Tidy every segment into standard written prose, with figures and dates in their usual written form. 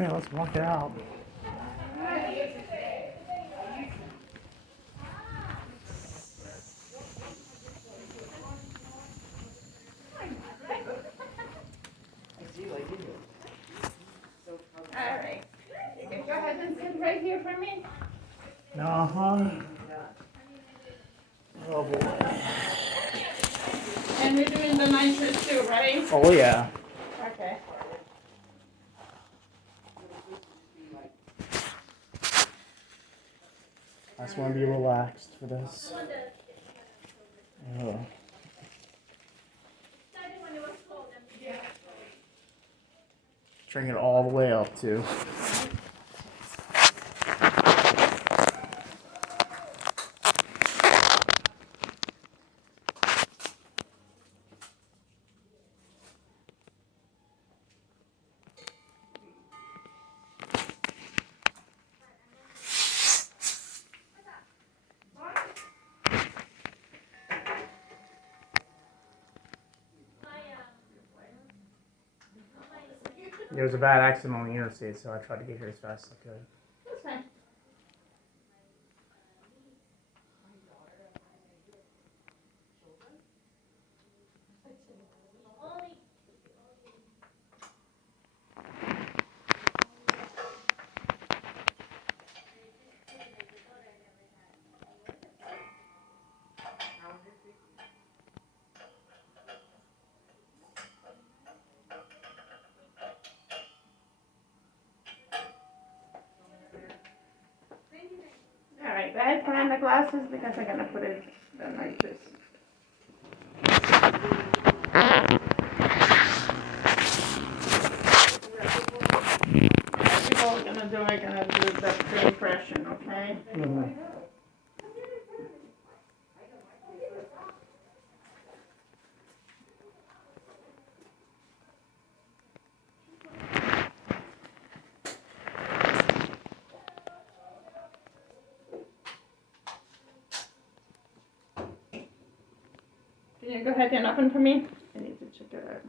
Alright, let's walk it out. Alright. You can go ahead and sit right here for me. Uh-huh. Oh boy. And we're doing the nitrous too, right? Oh yeah. Okay. I just want to be relaxed for this. Drink it all the way up too. There was a bad accident on the interstate, so I tried to get here as fast as I could. That's fine. Alright, go ahead, put on the glasses because I'm gonna put it like this. People are gonna do the impression, okay? Mm-hmm. Can you go ahead and open for me? I need to check it out.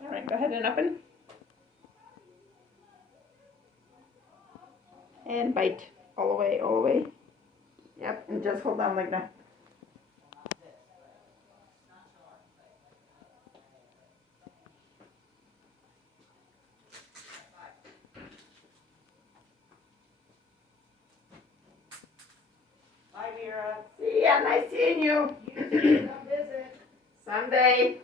Alright, go ahead and open. And bite. All the way, all the way. Yep, and just hold on like that. Bye, Vera. See ya, nice seeing you. Come visit. Someday.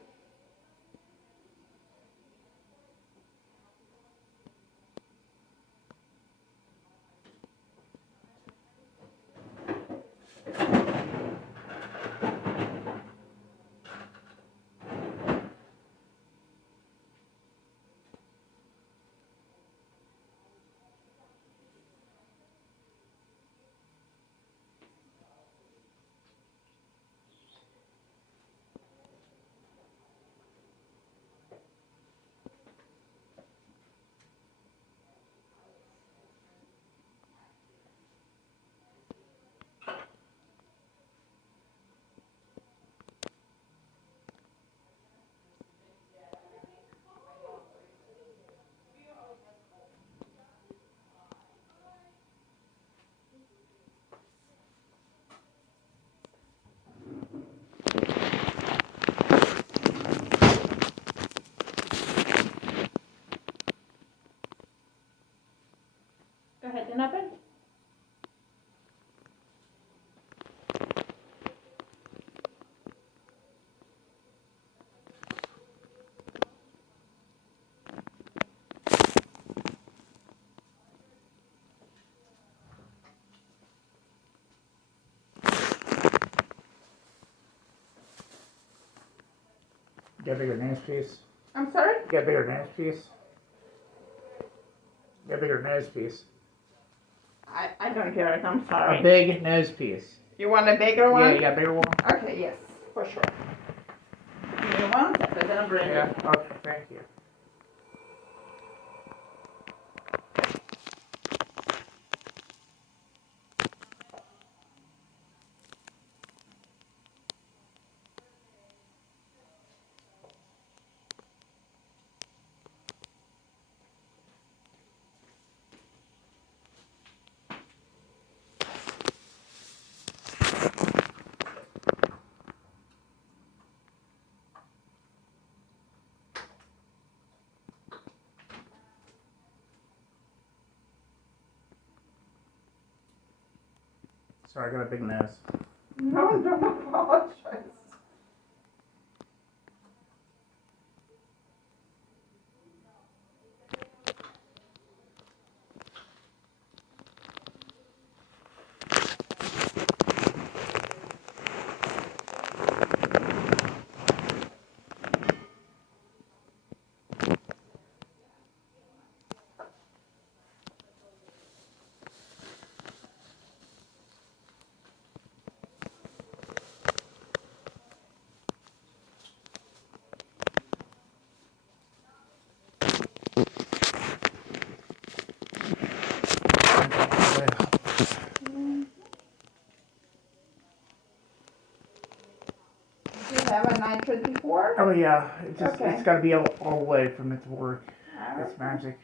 Get a bigger nose piece. I'm sorry? Get a bigger nose piece. Get a bigger nose piece. I don't hear it. I'm sorry. A big nose piece. You want a bigger one? Yeah, you got a bigger one? Okay, yes, for sure. Give me 1 second, then I'm bringing Yeah, it. okay, thank you. Sorry, I got a big nose. No, don't apologize. Do you have a nitrous before? Oh yeah, Okay. it's got to be all the way from it to work. Alright. It's magic.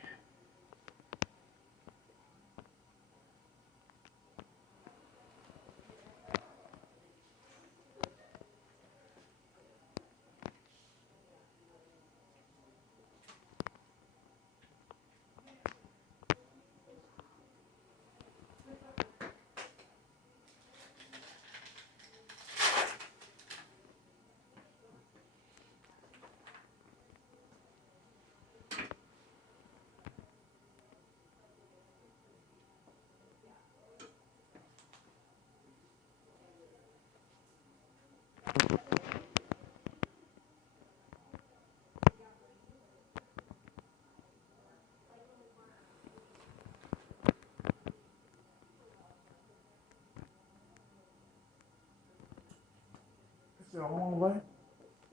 Is it all the way?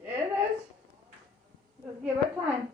It is. Just give it time.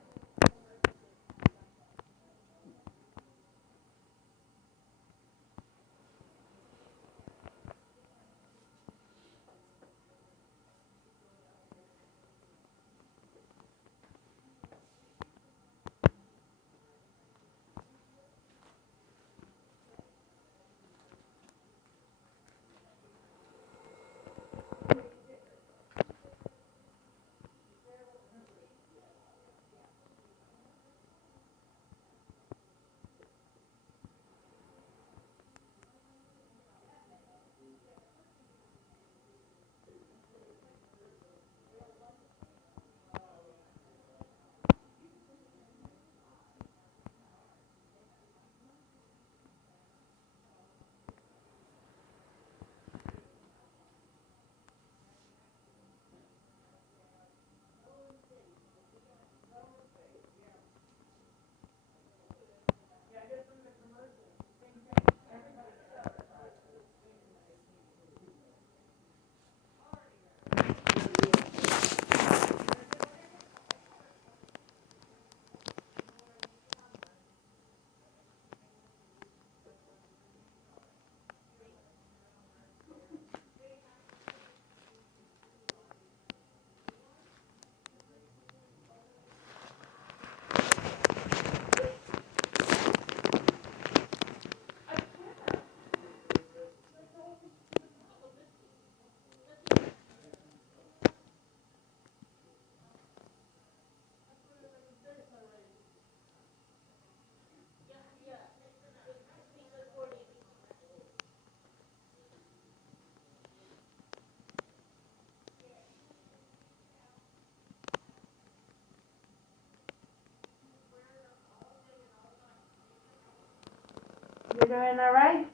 You're doing all right?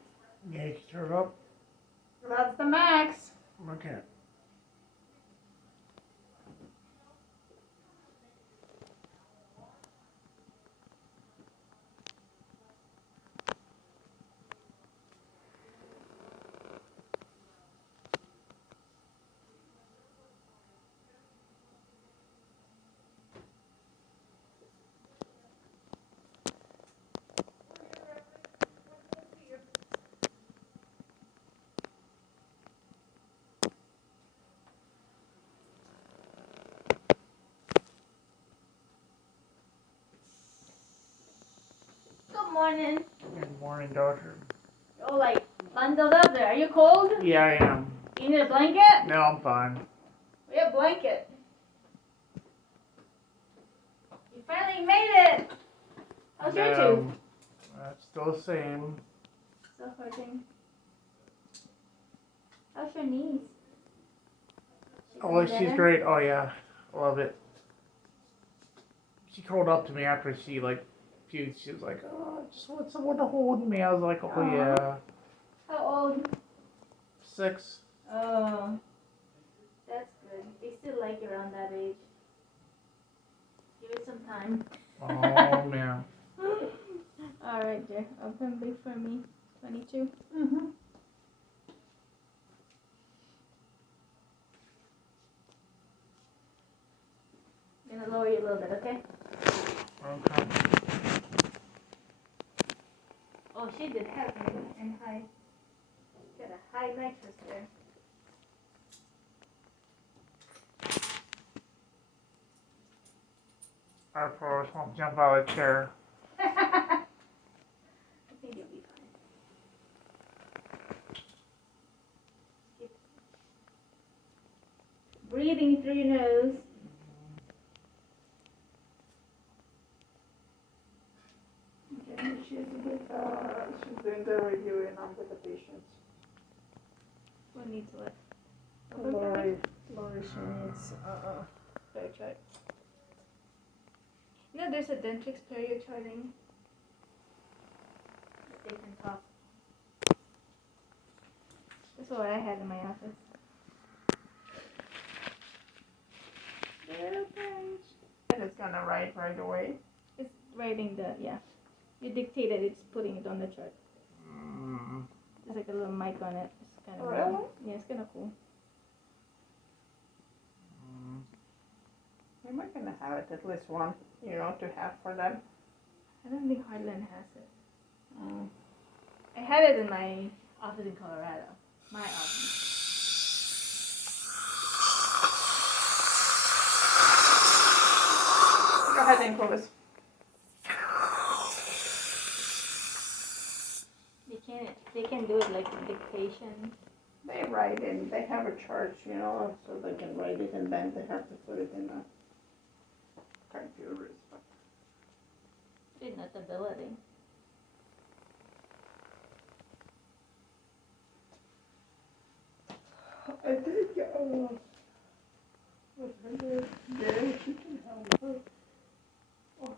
Yeah, you can turn it up. That's the max. Okay. morning. Good morning, doctor. You're all like bundled up there. Are you cold? Yeah, I am. You need a blanket? No, I'm fine. We have a blanket. You finally made it. How's your tooth? Still the same. Still hurting. How's your knees? Oh, she's great. Oh, yeah. I love it. She crawled up to me after she, like, puked. She was like, oh, I just want someone to hold me. I was like, oh, Aww. yeah. How old? 6. Oh, that's good. They still like you around that age. Give it some time. Oh, man. All right, dear. Open big for me. 22. Mm-hmm. I'm gonna lower you a little bit, okay? Okay. Oh, she did have me and high. Got a high nitrous there. I probably won't jump out of the chair. I think you'll be fine. Keep breathing through your nose. Okay, she's doing the review and I'm with the patients. What needs what? Lori, she needs Fair chart. You know, there's a Dentrix period charting. They can talk. That's what I had in my office. Little punch. and it's gonna write right away. It's writing the, yeah. You dictate it, it's putting it on the chart. Mm. There's like a little mic on it. It's kind of Really? Yeah, it's kind of cool. We might gonna have it at least one, to have for them. I don't think Heartland has it. I had it in my office in Colorado. My office. Go ahead and close. They can do it like dictation. They write in, they have a chart, so they can write it and then they have to put it in a computer. Did not ability. I think, what's her name? Yeah, she can help her. Oh.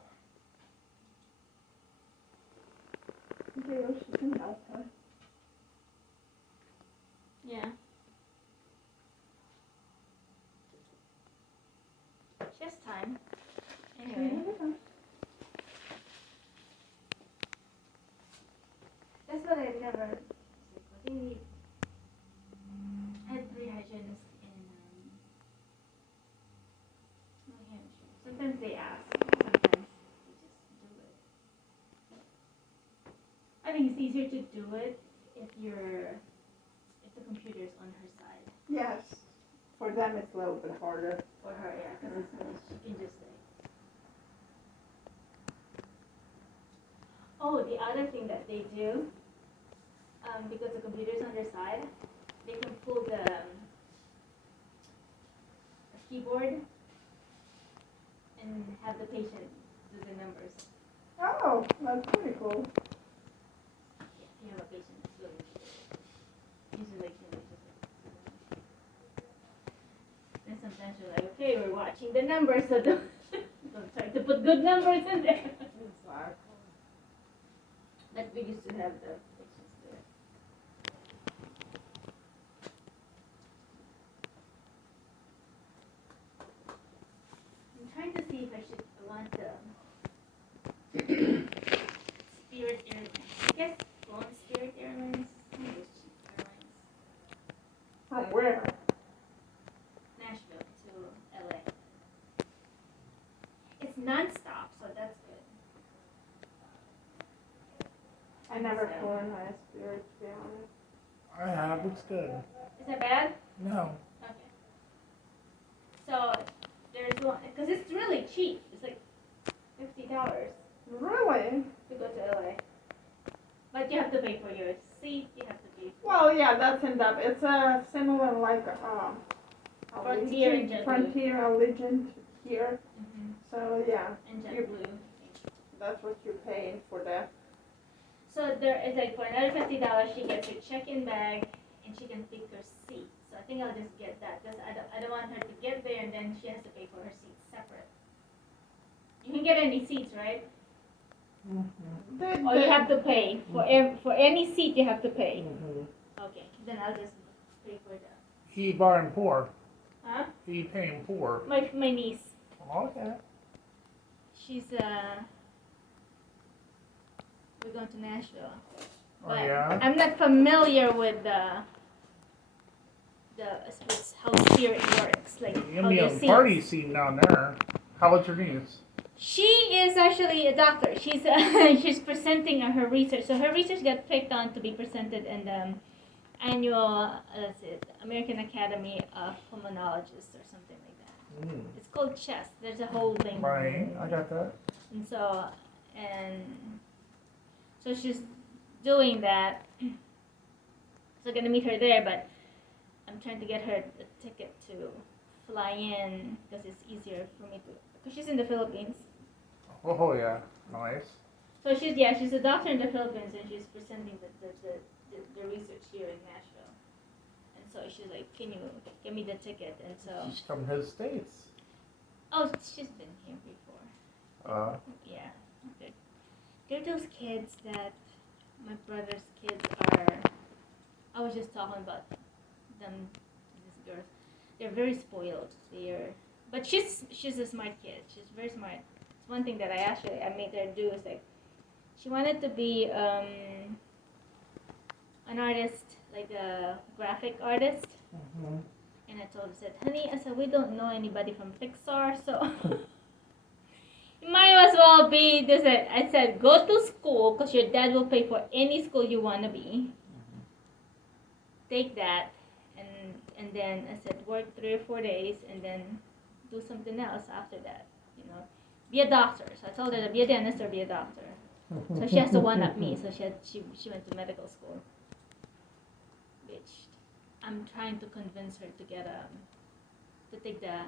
Yeah, she can help her. Yeah. She has time. Anyway. That's what I never. What do you need? I had 3 hygienists in New Hampshire. Sometimes they ask. Sometimes they just do it. I think it's easier to do it if the computer's on her side. Yes. For them it's a little bit harder. For her, yeah, because she can just say. Oh, the other thing that they do, because the computer's on their side, they can pull the keyboard and have the patient do the numbers. Oh, that's pretty cool. Yeah, if you have a patient that's willing to do it. Usually like, and sometimes you're like, okay, we're watching the numbers, so don't try to put good numbers in there. Exactly. But we used to have the patients do it. I'm trying to see if I want Spirit Airlines. I guess going Spirit Airlines, some of those cheap airlines. From where? Nashville to LA. It's non-stop, so that's good. I never flown on a Spirit, to be honest. I have. It's good. Is that bad? No. Okay. So there's one, because it's really cheap. It's like $50 Really? to go to LA. But you have to pay for your seat. You have to pay for Well, yeah, that's in that. It's a similar like Frontier and JetBlue. Frontier Allegiant here. Mhm. So yeah, and You- JetBlue. that's what you're paying for that. So there is like for another $50, she gets her check-in bag and she can pick her seat. So I think I'll just get that because I don't want her to get there and then she has to pay for her seat separate. You can get any seats, right? Or you have to pay for any seat. You have to pay. Okay, then I'll just pay for that. Who you buying for? Huh? Who you paying for? My niece. Okay. She's we're going to Nashville. Oh But yeah. I'm not familiar with how Spirit works, like You'll how be their on seats. party scene down there. How about your niece? She is actually a doctor. She's she's presenting her research. So her research got picked on to be presented in the annual American Academy of Pulmonologists or something like that. It's called CHEST. There's a whole thing. Right, I got that. And so she's doing that. So I'm gonna meet her there, but I'm trying to get her a ticket to fly in because it's easier for me to. Because she's in the Philippines. Oh yeah, nice. So she's a doctor in the Philippines and she's presenting the research here in Nashville. And so she's like, can you give me the ticket? And so She's come to the States. oh, she's been here before. Yeah. They're those kids that my brother's kids are. I was just talking about them, these girls. They're very spoiled. But she's a smart kid. She's very smart. It's one thing that I made her do is like, she wanted to be an artist, like a graphic artist. And I told her, I said, honey, I said, we don't know anybody from Pixar, so you might as well be this. I said, go to school because your dad will pay for any school you want to be. Take that, and then I said, work 3 or 4 days, and then do something else after that. You know, be a doctor. So I told her to be a dentist or be a doctor. So she has to one up me. So she went to medical school, which I'm trying to convince her to get to take the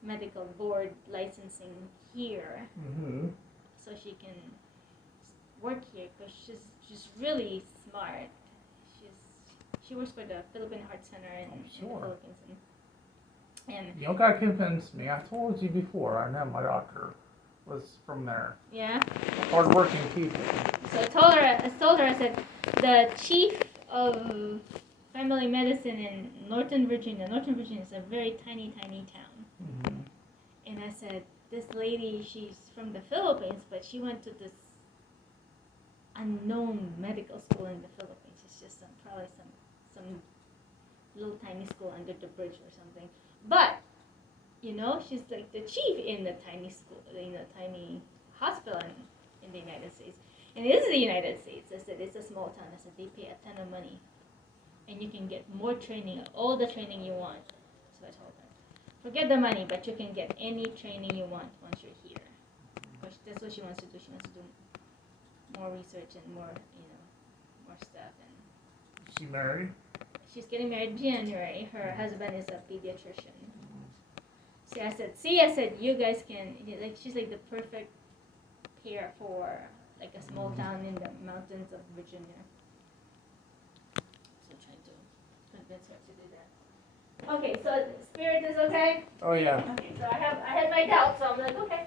medical board licensing here, so she can work here because she's really smart. She works for the Philippine Heart Center in the Philippines, and You don't gotta convince me. I told you before. I know my doctor was from there. yeah. Hardworking people. So I told her, I said, the chief of family medicine in Northern Virginia. Northern Virginia is a very tiny town. And I said, this lady, she's from the Philippines, but she went to this unknown medical school in the Philippines. It's just probably some little tiny school under the bridge or something. But she's like the chief in the tiny school, in the tiny hospital in the United States. And this is the United States. I said, it's a small town. I said, they pay a ton of money. And you can get more training, all the training you want. So I told her, forget the money, but you can get any training you want once you're here. That's what she wants to do. She wants to do more research and more stuff. And She married? she's getting married in January. Her husband is a pediatrician. I said, you guys can, she's like the perfect pair for like a small town in the mountains of Virginia. So trying to convince her to do that. Okay, so Spirit is okay? Oh yeah. Okay, so I had my doubts, so I'm like, okay.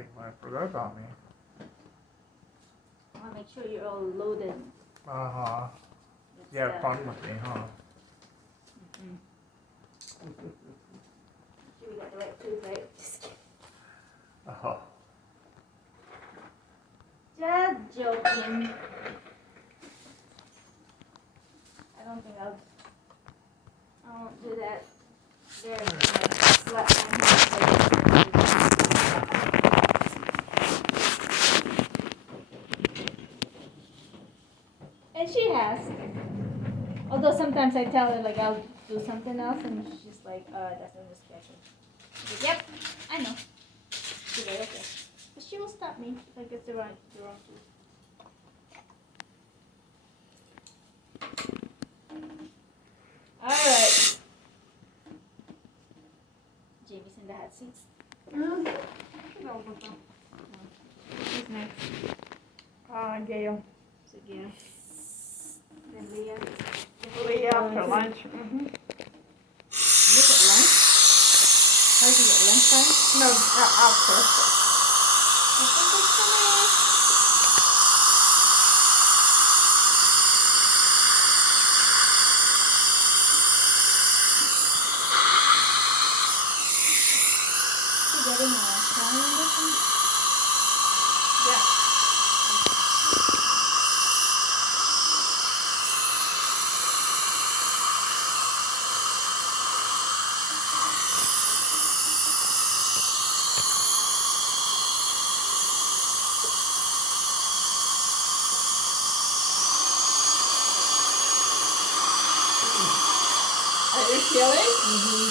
I forgot about me. I want to make sure you're all loaded. Uh-huh. with You have stuff. fun with me, huh? Mm-mm. Sure we got the right tooth, right? Just kidding. Oh. Just joking. I don't think I won't do that. There, slap my hand. And she has. Although sometimes I tell her like I'll do something else and she's like, that's a distraction. Like, yep, I know. She's like, okay. But she will stop me if I get the wrong tooth. Alright. Jamie's in the hot seat. Who's next? Gail. So Gail. Then Leah. Leah for lunch. Mm-hmm. You at lunch? How is it at lunchtime? No, after. I think it's coming. You getting a calendar on this one? Yeah. Are you feeling? Mm-hmm.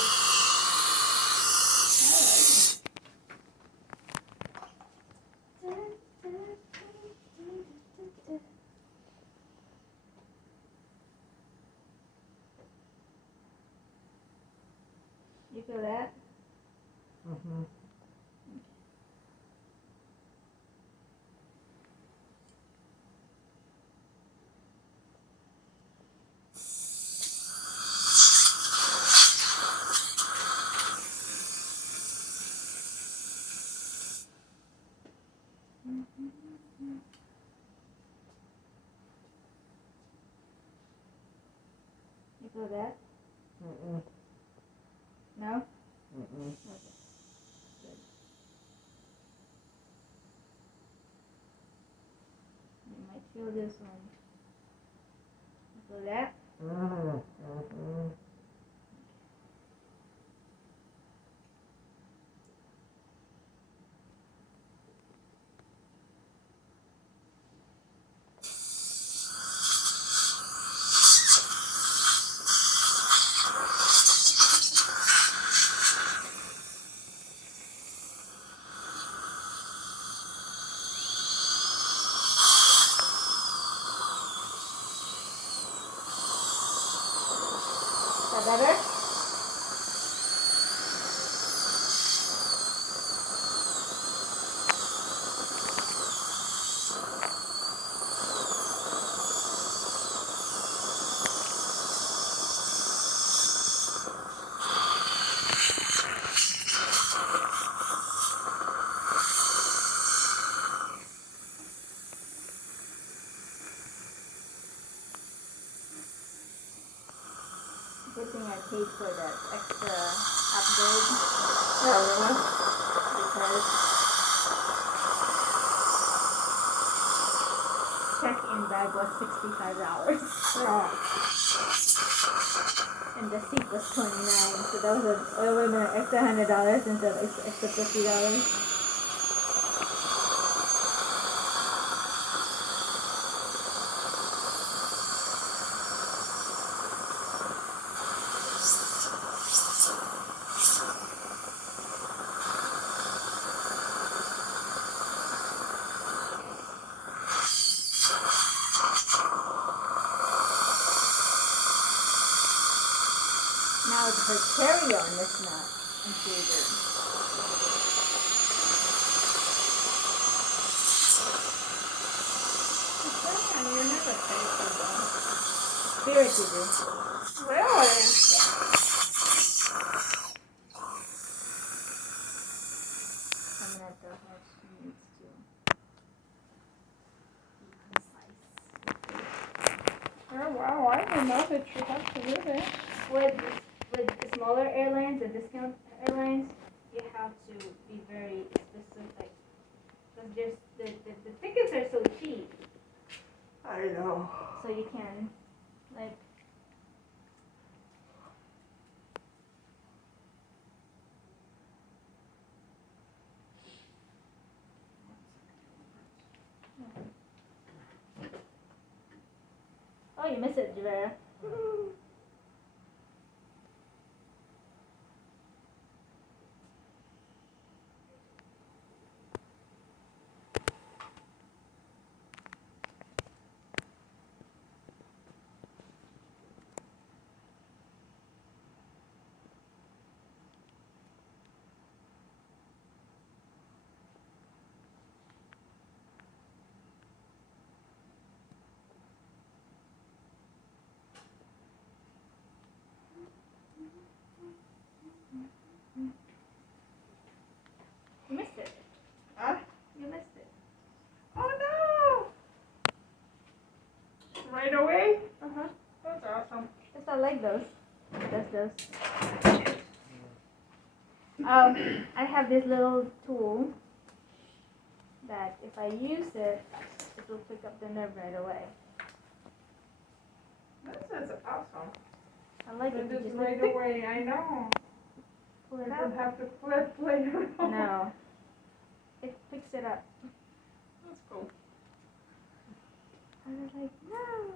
You feel that? Mm-hmm. You feel that? Mm-mm. No? Mm-mm. Okay. Good. You might feel this one. You feel that? Mm-hmm. Mm-hmm. Is that better? Good thing I paid for that extra upgrade because check-in bag was $65 and the seat was $29, so that was an extra $100 instead of extra $50. Now her carry-on is not included. You never pay for that. Spirit you do. Really? I'm gonna have to that you have to wear it. With smaller airlines and discount airlines, you have to be very specific because there's the tickets are so cheap, I know. so you can like. Oh, you missed it, Javera. You missed it. Huh? You missed it. Oh no! Right away? Uh-huh. That's awesome. It's not like those. That's those. I have this little tool that if I use it, it will pick up the nerve right away. This is awesome. I like it. It You is just right like, away, I know. pull You it don't out. have to play around. No. It picks it up. That's cool. I was like, no.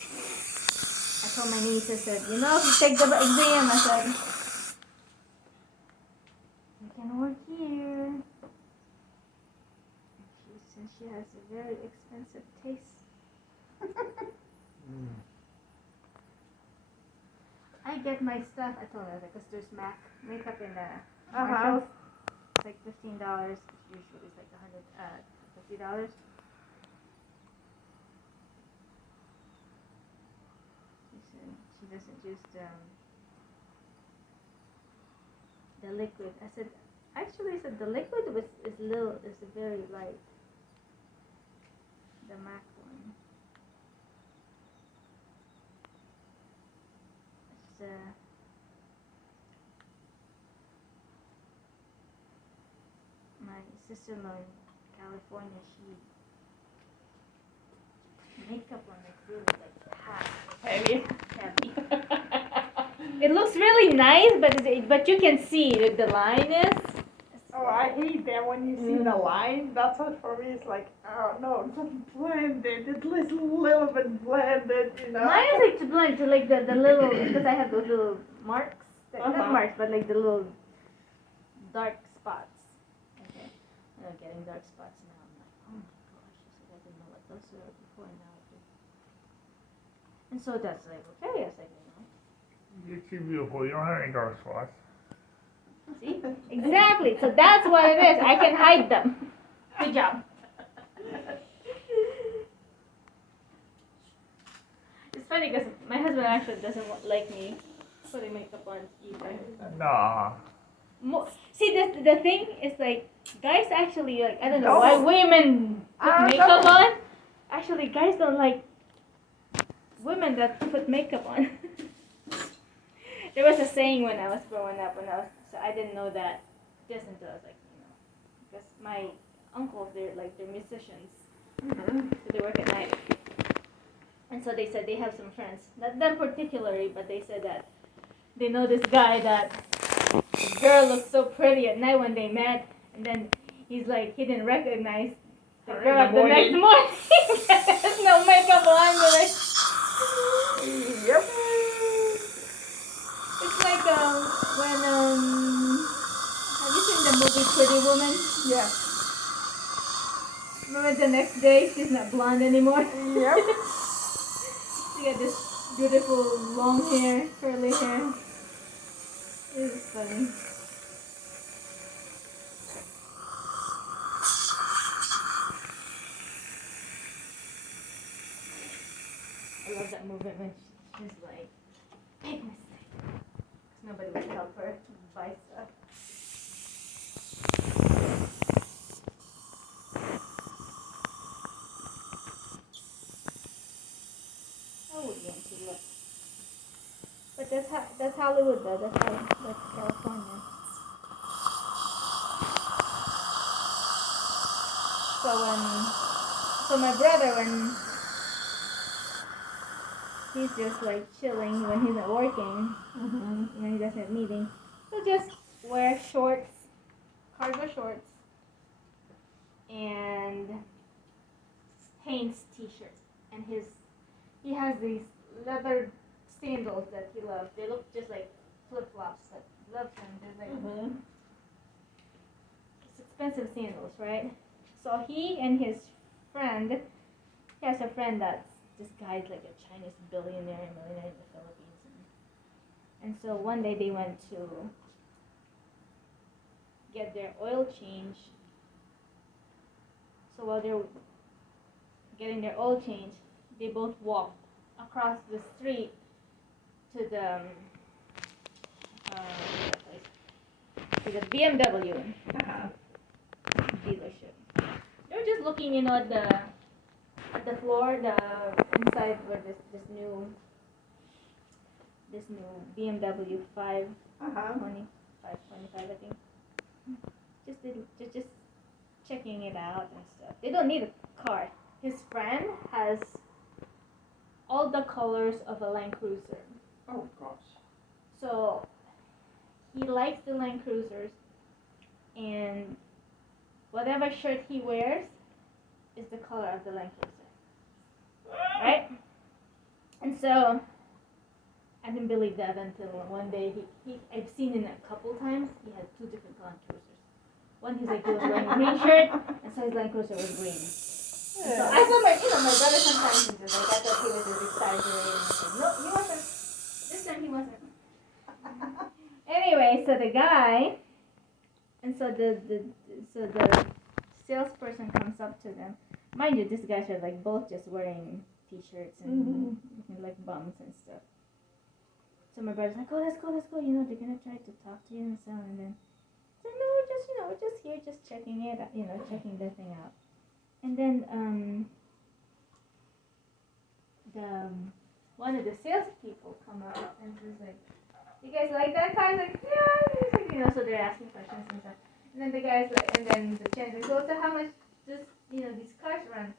I told my niece, I said, you know, if you take the exam, I said, you can work here. Since she has a very expensive taste. I get my stuff, I told her, because there's MAC makeup in the Marshalls. It's like $15, which usually is like $50. She said she doesn't use the liquid. I said, actually, I said the liquid is very light. The MAC one. It's my sister-in-law in California, she makeup on like really like heavy. It looks really nice, but you can see the line is. Oh, I hate that when you see the line. That's what for me is like, oh no, just blended. It's little bit blended, you know. Mine is like to blend to like the little, because I have those little marks, not marks, but like the little dark spots. Okay, I'm getting dark spots now. I'm like, oh my gosh, I said I didn't know what those were before, now I do. And so that's like, okay, I was like, You're too beautiful. You don't have any dark spots. see? Exactly. So that's what it is. I can hide them. Good job. It's funny because my husband actually doesn't like me putting makeup on either. Nah. See, the thing is like, guys actually like, I don't know why women put makeup on. Actually, guys don't like women that put makeup on. There was a saying when I was growing up, so I didn't know that just until I was like, because my uncles, they're musicians, so they work at night. And so they said they have some friends, not them particularly, but they said that they know this guy that the girl looks so pretty at night when they met, and then he's like, he didn't recognize the girl the next morning. There's no makeup on, but like, Yep. it's like when have you seen the movie Pretty Woman? Yeah. Remember the next day she's not blonde anymore? Yep. She got this beautiful long hair, curly hair. It's funny. I love that movie when she's like, big mistake. Because nobody would help her buy stuff. Hollywood though. That's California. So my brother, when he's just like chilling, when he's not working, when he doesn't have meeting, he'll just wear shorts, cargo shorts, and Hanes t-shirt, and he has these leather sandals that he loves. They look just like flip-flops, but he loves them. They're like it's expensive sandals, right? So he and his friend, he has a friend that's this guy's like a Chinese billionaire and millionaire in the Philippines, and so one day they went to get their oil change. So while they're getting their oil change, they both walked across the street to the to the BMW dealership. They were just looking, at the floor, the inside where this new BMW 520, 525, I think. Just checking it out and stuff. They don't need a car. His friend has all the colors of a Land Cruiser. Oh gosh. So he likes the Land Cruisers, and whatever shirt he wears is the color of the Land Cruiser. Right? And so I didn't believe that until one day I've seen him a couple times. He had two different Land Cruisers. One he was wearing a green shirt, and so his Land Cruiser was green. And so I thought my brother sometimes he did, like I thought he was just exaggerating. No, he wasn't. This time he wasn't. Anyway, so the guy, and so the salesperson comes up to them. Mind you, these guys are like both just wearing t-shirts and like bums and stuff. So my brother's like, oh, let's go. They're gonna try to talk to you and so, and then so no, we're just here, just checking it, checking the thing out. And then one of the salespeople come up and says like, you guys like that car? He's like, yeah. He's like, so they're asking questions and stuff. And then the guy's like, and then the guy's like, so how much does these cars run?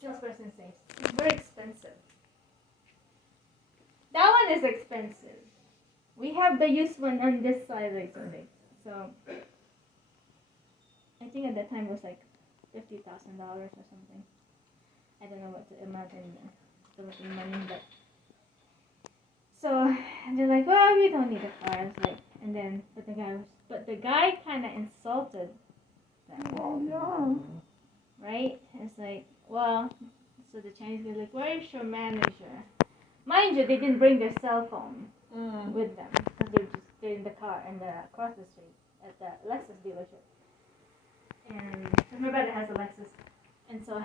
Salesperson says, it's very expensive. That one is expensive. We have the used one on this side, like something. So I think at that time it was like $50,000 or something. I don't know what the amount in Philippine money, but so they're like, well, we don't need a car. I was like, and then but the guy kind of insulted them. Oh yeah. Right? It's like, well, so the Chinese guy's like, where is your manager? Mind you, they didn't bring their cell phone with them because they're in the car and they're across the street at the Lexus dealership. And my brother has a Lexus, and so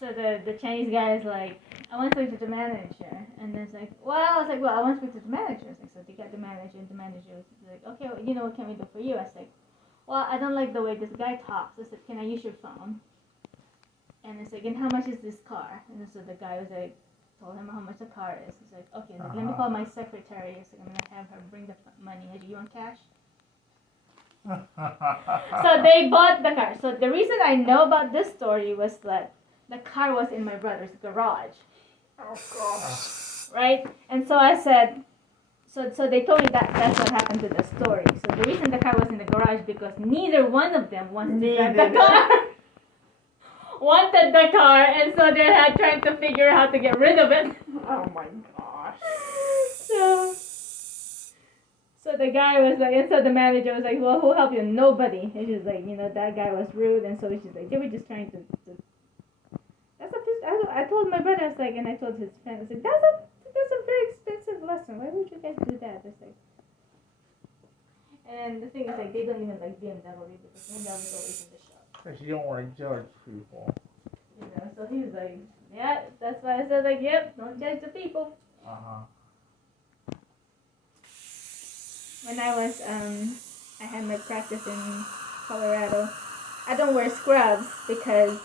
the Chinese guy is like, I want to speak to the manager, and then it's like, I was like, well, I want to speak to the manager. Like, so they got the manager, and the manager was like, okay, well, what can we do for you? I was like, well, I don't like the way this guy talks. I said, can I use your phone? And it's like, and how much is this car? And so the guy was like, told him how much the car is. He's like, okay, like, let me call my secretary. He's like, I'm gonna have her bring the money. Do you want cash? So they bought the car. So the reason I know about this story was that the car was in my brother's garage. Oh gosh. Right? And so I said, so they told me that's what happened to the story. So the reason the car was in the garage because neither one of them wanted to drive the car. Wanted the car, and so they're trying to figure out how to get rid of it. Oh my gosh. So the guy was like, and so the manager was like, well, who helped you? Nobody. And she's like, that guy was rude, and so she's like, they were just trying to I told my brother, I was like, and I told his friend, I was like, that's a very expensive lesson. Why would you guys do that? It's like, and the thing is, like, they don't even like BMW because BMW is always in the shop. Because you don't want to judge people. So he was like, yeah, that's why I said, like, yep, don't judge the people. When I was, I had my practice in Colorado, I don't wear scrubs because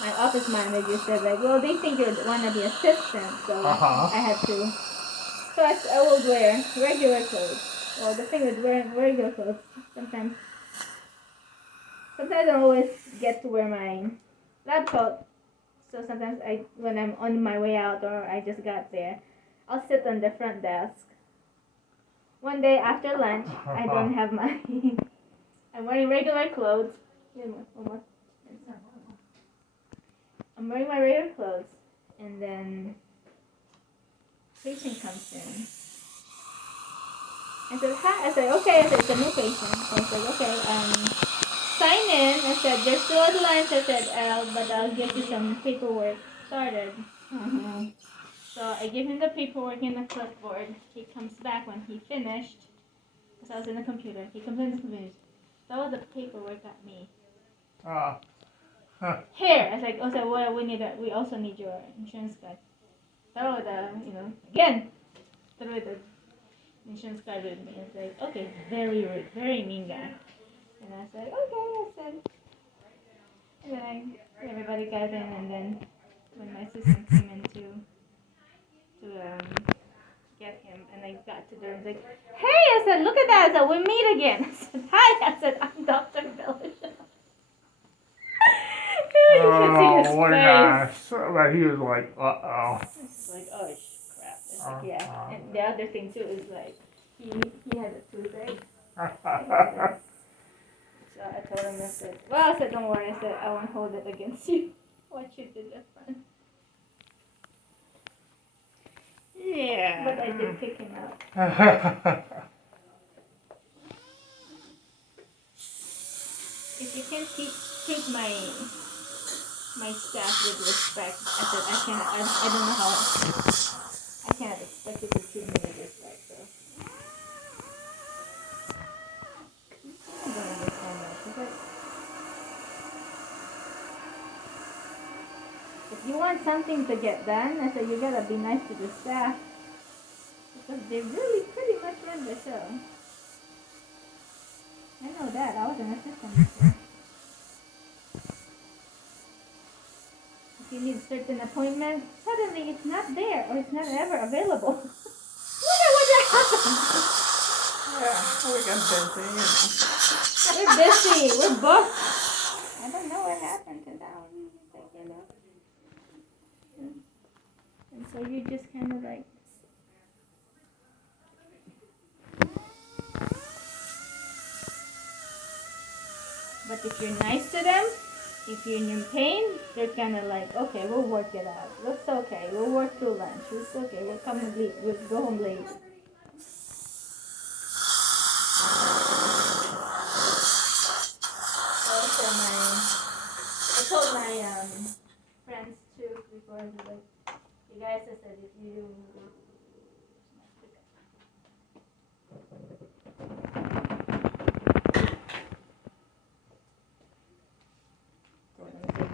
my office manager said like, well, they think you wanna be assistant, so Uh-huh. I had to. So I will wear regular clothes. Well, the thing with wearing regular clothes, sometimes I don't always get to wear my lab coat. So sometimes when I'm on my way out or I just got there, I'll sit on the front desk. One day after lunch, I don't have my. I'm wearing regular clothes. I'm wearing my regular clothes, and then patient comes in. I said, hi. I said, okay. I said, it's a new patient. I said, okay. Sign in. I said, they're still at lunch. I said, but I'll get you some paperwork started. Mm-hmm. So I give him the paperwork in the clipboard. He comes back when he finished. Because I was in the computer. He comes in the computer. That was the paperwork at me. Here. I was like, also, well, we also need your insurance card. Throw again, throw the insurance card with me. It's like, okay, very rude, very mean guy. And I said, okay, and then everybody got in, and then when my assistant came in to get him, and I got to the room, like, hey, I said, look at that. I said, we meet again. I said, hi. I said, I'm Dr. Village. You should see his Oh, face. gosh. But he was like, uh-oh. It's like, oh crap. It's like, yeah. And the other thing too is like, he had a toothache. So I told him, I said, don't worry. I said, I won't hold it against you. What you did different. Yeah. But I did kick him out. If you can't treat my staff with respect, I said, I don't know how, I can't expect you to treat me with respect, so. I don't understand that, because if you want something to get done, I said, you gotta be nice to the staff, because they really pretty much run the show. I know that, I was an assistant before. If you need a certain appointment, suddenly it's not there, or it's not ever available. Wonder what that happened. Yeah, we got busy, We're busy, we're booked. I don't know what happened to that one. And so you just kind of like. But if you're nice to them, if you're in pain, they're kind of like, okay, we'll work it out. It's okay. We'll work through lunch. It's okay. We'll come and leave. We'll go home late. I told my friends too before, like, you guys, I said, if you.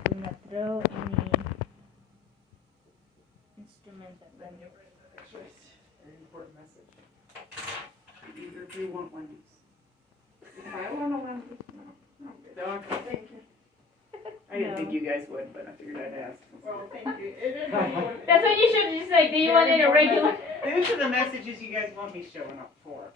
Do not throw any instrument at them. Very important message. Either do you want one? If I want one, no. Okay, thank you. I didn't think you guys would, but I figured I'd ask. Well, thank you. That's what you should just like. Do you want it a regular? Those are the messages you guys want me showing up for.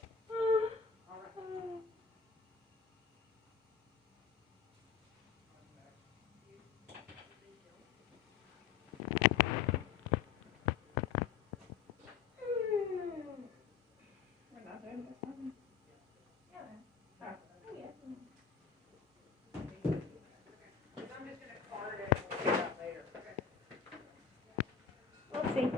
We'll see.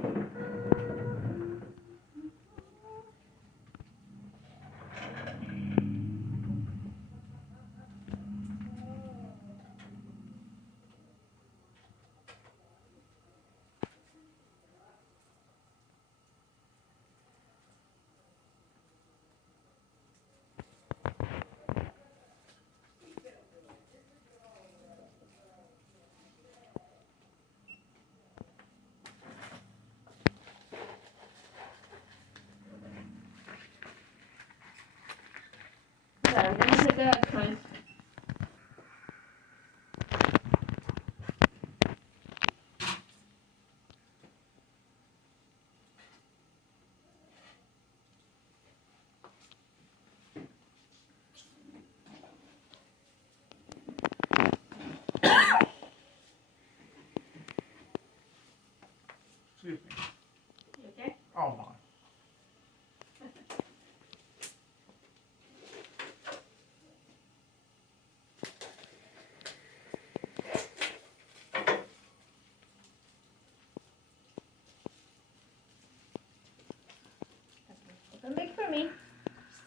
Yeah, we're gonna take that,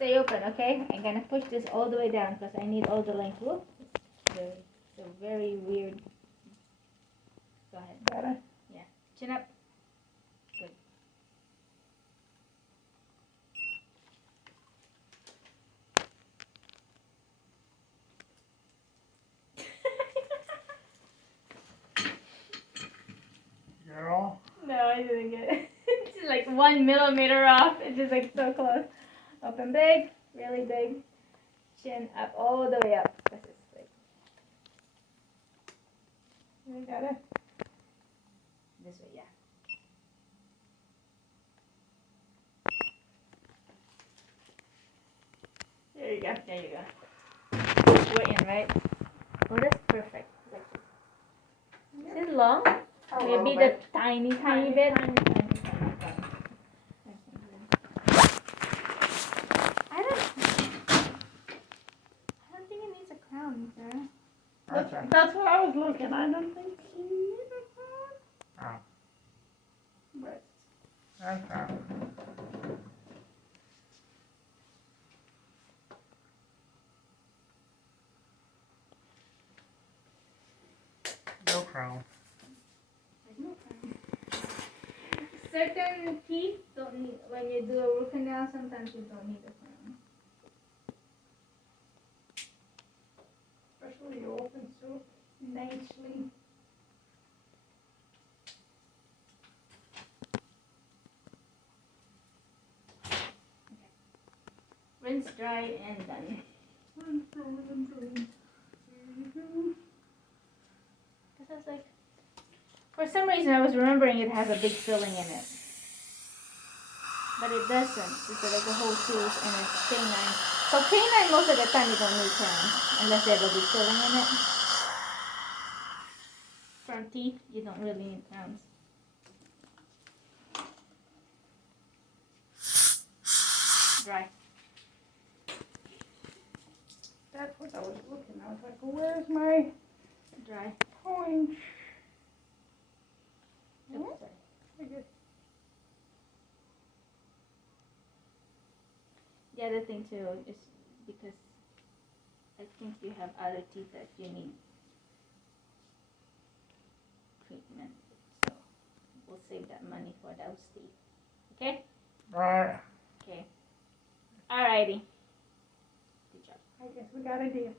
stay open, okay? I'm gonna push this all the way down because I need all the length. Whoop. It's a very weird. Go ahead. Better? Chin up. Good. Girl. No, I didn't get it. It's just like 1 millimeter off. It's just like so close. Open big, really big. Chin up all the way up. This is like. You got it? This way, yeah. There you go. There you go. We're in, right? Oh, that's perfect. Like, is it long? A Maybe little the bit. tiny bit. I don't think it needs a crown either. Okay. That's what I was looking. I don't think she needs a crown. Oh. But Okay. No crown. There's no crown. Certain teeth don't need, when you do a root canal, sometimes you don't need a crown. especially you open so nicely. Rinse, dry, and done. Because I was like, for some reason I was remembering it has a big filling in it. But it doesn't. It's like a whole tooth and it's canine. So canine, most of the time you don't need crowns unless they have a big filling in it. Front teeth, you don't really need crowns. Dry. That's what I was looking. I was like, where's my Dry. point? Oops, sorry. I guess The other thing too is because I think you have other teeth that you need treatment. So we'll save that money for those teeth. Okay? Alright. Okay. Alrighty. Good job. I guess we got a deal.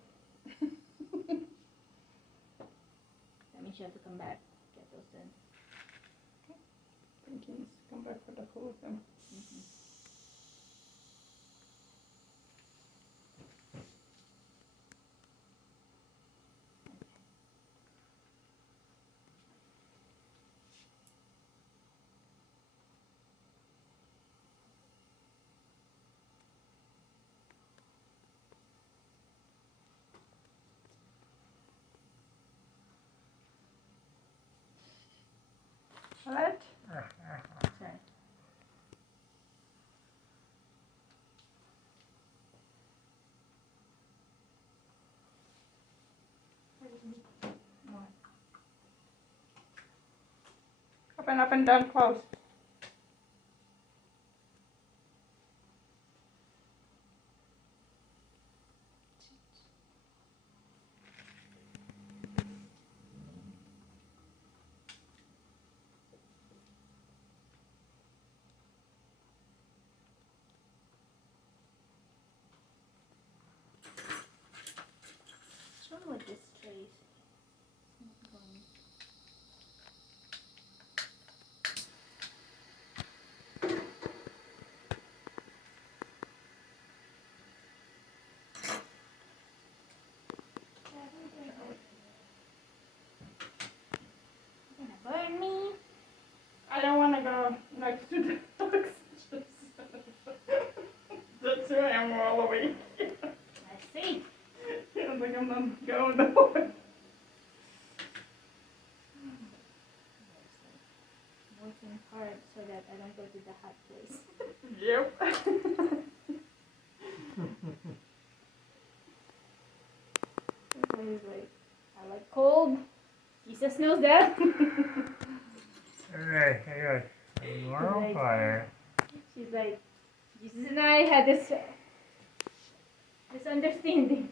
That means you have to come back, get those done. Thank you. Come back for the whole thing. What? Sorry. Up and down, close. What's wrong with this trace? You're gonna burn me. I don't want to go next to the dogs. That's where I am all the way. I see. I don't think I'm not going nowhere. Working hard so that I don't go to the hot place. Yep. So he's like, I like cold. Jesus knows that. Hey, you are on Like- fire. She's like, Jesus and I had this Misunderstanding.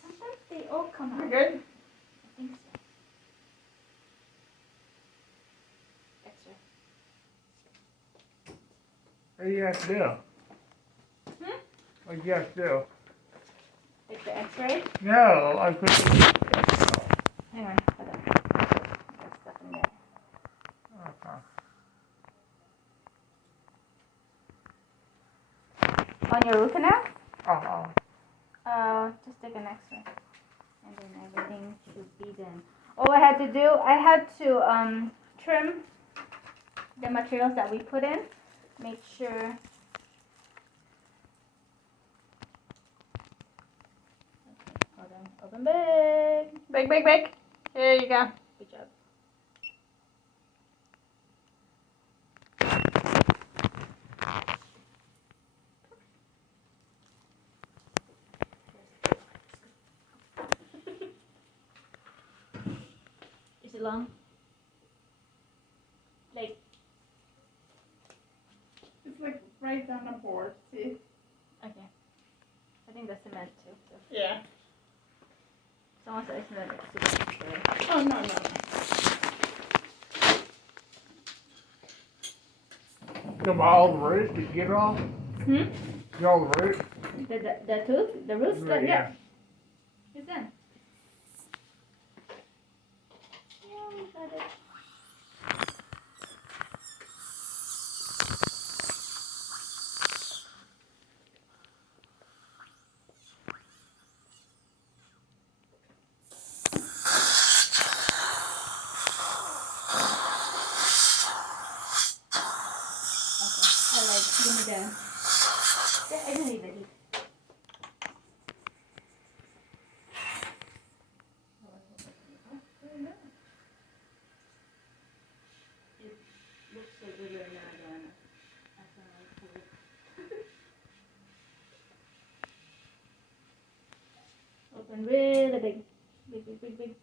Sometimes they all come You out. good? I think so. Extra. What do you guys do? Hmm? What do you guys do? Take the X-ray. No, I couldn't. Hang on, hold on. There's stuff in there. Okay. On your root canal? Uh-oh. Just take an X-ray, and then everything should be done. All I had to do, I had to trim the materials that we put in. Make sure. Okay, hold on. Open big. Big, big, big. Here you go. Good job. Is it long? Like, It's like right down the board, see? okay. I think the cement too. So. Yeah. Someone said it's not super good. Oh, no, no. You got all the root? Did you get it all? Hmm? You all the root? The tooth? The roots? Right, Yeah. It's done. Yeah, we got it. Alright, give me the. I don't need the heat. It looks so good right now, Diana. I can't wait for it. Open really big. Big, big, big, big.